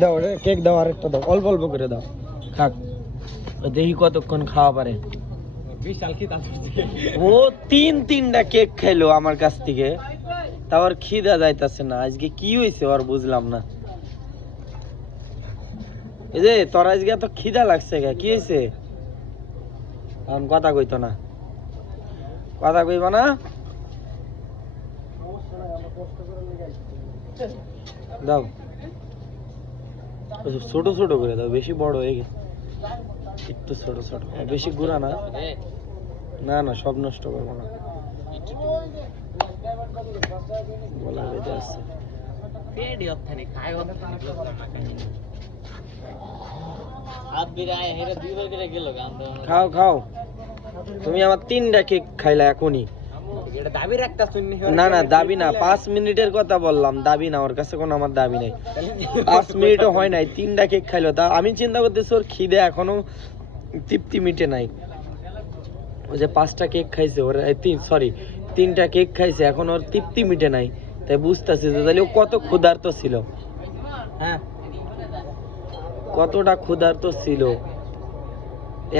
দাও রে, কেক দাও, আরেকটা দাও, অল্প অল্প করে দাও, খাক, দেখি কতক্ষণ খাওয়া পারে। ও তিনটা কেক খাইলো আমার কাছ থেকে, তারপর খিদা যাইতাছে না। আজকে কি হয়েছে ওর বুঝলাম না। এই যে তোর আজকে এত খিদা লাগছে কি হয়েছে? এখন কথা কইতো না, কথা কইবা না। দাও, ছোট ছোট করে দাও, বেশি বড় হয়ে গেছে, একটু ছোট ছোট, বেশি গুড়া না। না না, সব নষ্ট করবো না, বলা বেঁধে আছে। খাও খাও, তুমি আমার 3টা কেক খাইলা এখনই। না না, দাবি না, 5 মিনিটের কথা বললাম, দাবি না, ওর কাছে কোনো আমার দাবি নাই। 5 মিনিটও হয় নাই, 3টা কেক খাইলো। তা আমি চিন্তা করতেছি ওর খিদে এখনো তৃপ্তি মিটে নাই। ওই যে 5টা কেক খাইছে ওর, সরি 3টা কেক খাইছে, এখন ওর তৃপ্তি মিটে নাই। তাই বুঝতেছি যে তাহলে ও কত ক্ষুধার্ত ছিল, হ্যাঁ, কতটা ক্ষুধার্ত ছিল।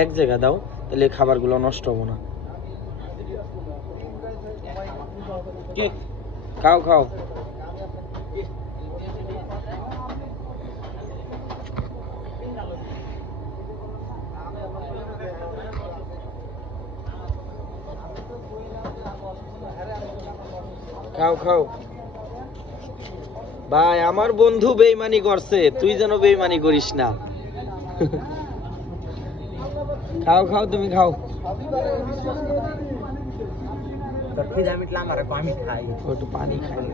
এক জায়গা দাও, তাহলে খাবারগুলো নষ্ট হবো না। খাও খাও, খাও খাও। ভাই, আমার বন্ধু বেইমানি করছে, তুই যেন বেইমানি করিস না। খাও খাও, তুমি খাও। একটু পানি খাই,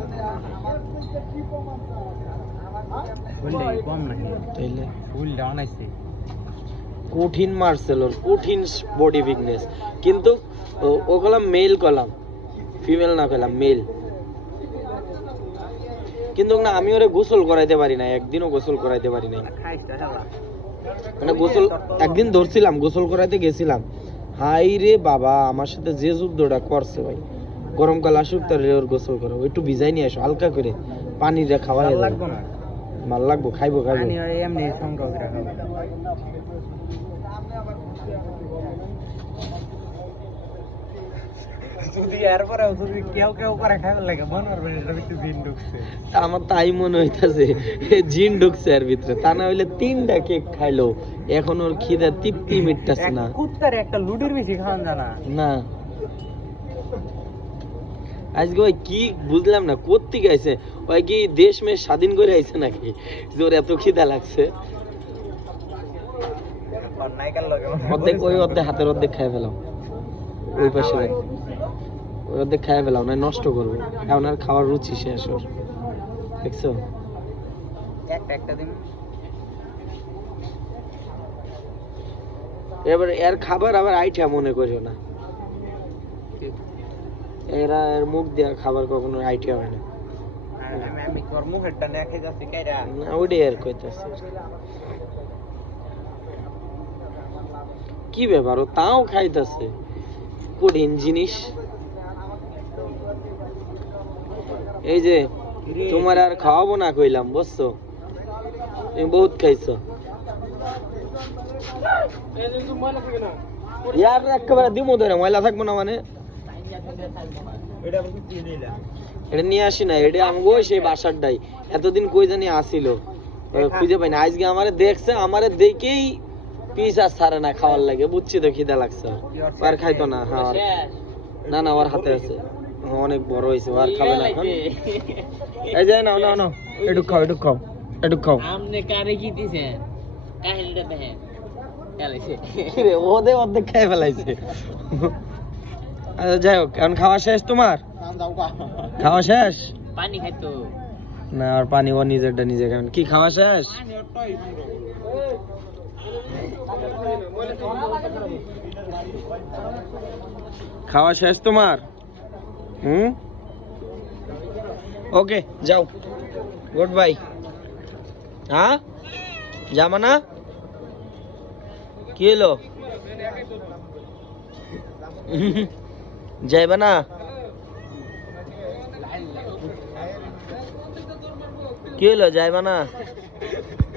কঠিন মার্সেল, কঠিন বডি ফিটনেস, কিন্তু ও কলাম মেল, কলাম ফিমেল না, কলাম মেল। কিন্তু না, আমি ওরে গোসল করাইতে পারি না, একদিনও গোসল করাইতে পারি না। মানে গোসল একদিন ধরছিলাম, গোসল করাইতে গেছিলাম, হাই রে বাবা, আমার সাথে যে যুদ্ধটা করছে ভাই। গরমকাল আসুক, তার ওর গোসল করো, একটু ভিজাই নিয়ে আসো হালকা করে, পানিটা খাওয়া লাগবে না, মাল লাগবো, খাইবো খাইবো। আমার তাই মনে হইতাছে জিন ঢুকছে এর ভিতরে, তা না হইলে 3টা কেক খাইলো, এখন ওর খিদা তৃপ্তি মিটতাছে না। কুত্তার একটা লুডুর বেশি খাওয়ান জানা না। আজকে ওই কি বুঝলাম না, কোত্থেকে আইছে, ওই কি দেশ মেশ স্বাধীন করে আইছে নাকি, ওর এত খিদা লাগছে। অর্ধেক ওই অর্ধেক হাতের অর্ধেক খাই ফেলাম, ওই পাশে ওই অর্ধেক খাই ফেলাম, না নষ্ট করবো, এখন আর খাওয়ার রুচি শেষ ওর, দেখছো। এবার এর খাবার আবার আইটা মনে করিও না, এরা এর মুখ দেওয়া খাবার কখনো আইটা হয় না। ওইটাই আর কইতাছে, কি ব্যাপার, ও তাও খাইতেছে, কঠিন জিনিস। এই যে তোমার আর খাওয়াবো না কইলাম, বুঝছো, তুমি বহুত খাইছো। ইয়ার একেবারে দিমো ধরে, ময়লা থাকবো না মানে, এটা নিয়ে আসি না, এটা আমগো সেই বাসারটাই, এতদিন কই জানি আসিল, খুঁজে পাই না। আজকে আমারে দেখছে, আমারে দেখেই পিস আর ছাড়ে না খাওয়ার লাগে, বুঝছি তো খিদা লাগছে, আর খাইতো না। হ্যাঁ, না না, ওর হাতে আছে, অনেক বড় হয়েছে, আর খাবে না এখন। এই যে নাও নাও নাও, একটু খাও, একটু খাও, একটু খাও। আমনে কারে কি দিছেন, কাহিনীটা দেখেন, চালাইছে কি রে, ওদে অর্ধেক খেয়ে ফেলাইছে। আচ্ছা যাই হোক, এখন খাওয়া শেষ তোমার? খাওয়া শেষ? পানি খাইতো না, আর পানি ও নিজেরটা নিজে খাবেন। কি খাওয়া শেষ? খাওয়া শেষ তোমার? ওকে, যাও, গুড বাই। হ্যাঁ, যাবা না? কি হলো, যাইবা না? কি হলো, যাইবা না?